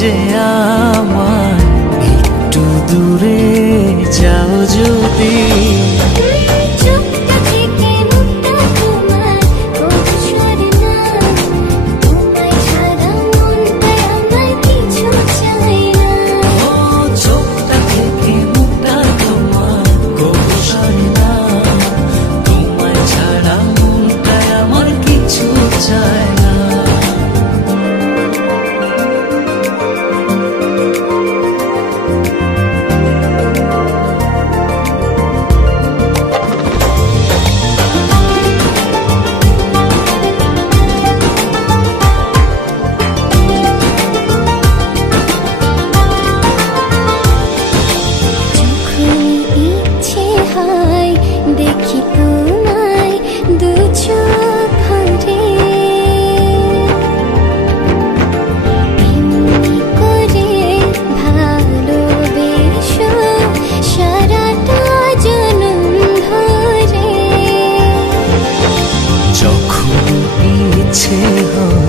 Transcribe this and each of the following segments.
যে আমার একটু দূরে যাও যদি। দেখি তোমায় দু চোখ ভরে, এমনি করে ভালোবেসো সারাটা জনম ধরে। যখন ইচ্ছে হয়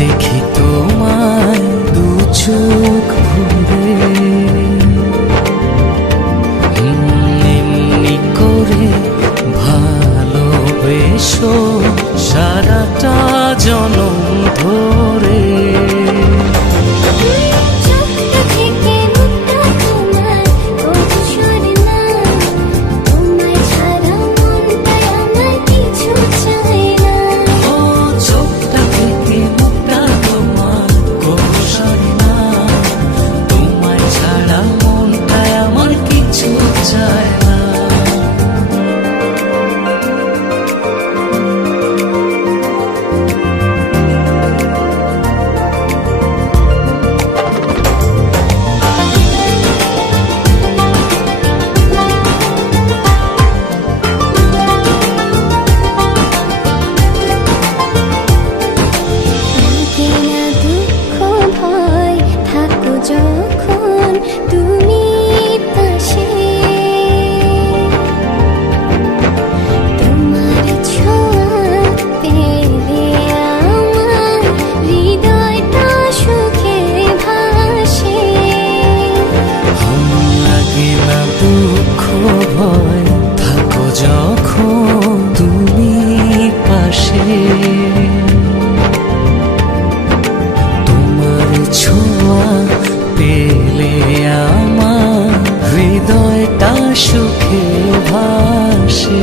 দেখি তোমায় দু চোখ ভরে, ভালোবেসো সারাটা জনম ধরে। যখন তুমি পাশে, তোমার ছোঁয়া পেলে আমার হৃদয়টা সুখে ভাসে। লাগে না দুঃখ ভয় থাকো যখন তুমি পাশে, তোমার ছোঁয়া পেলে আমার হৃদয়টা সুখে ভাসে।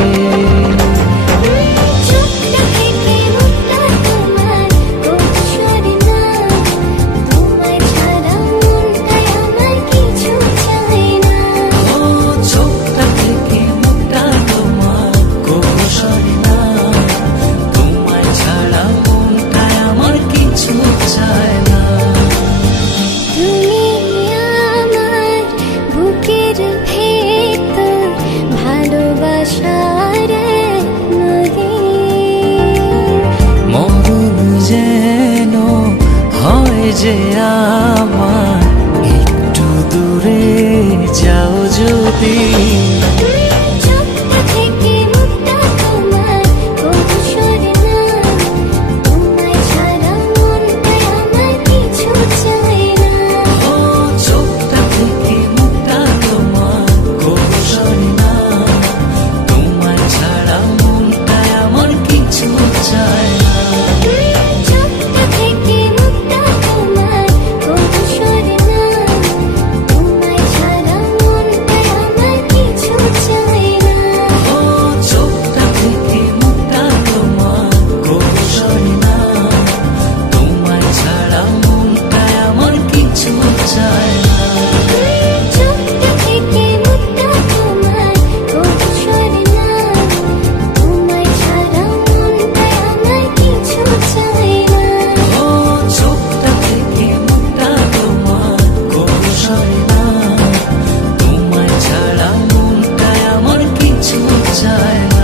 মরণ যেন হয় যে আমার একটু দূরে যাও যদি। Time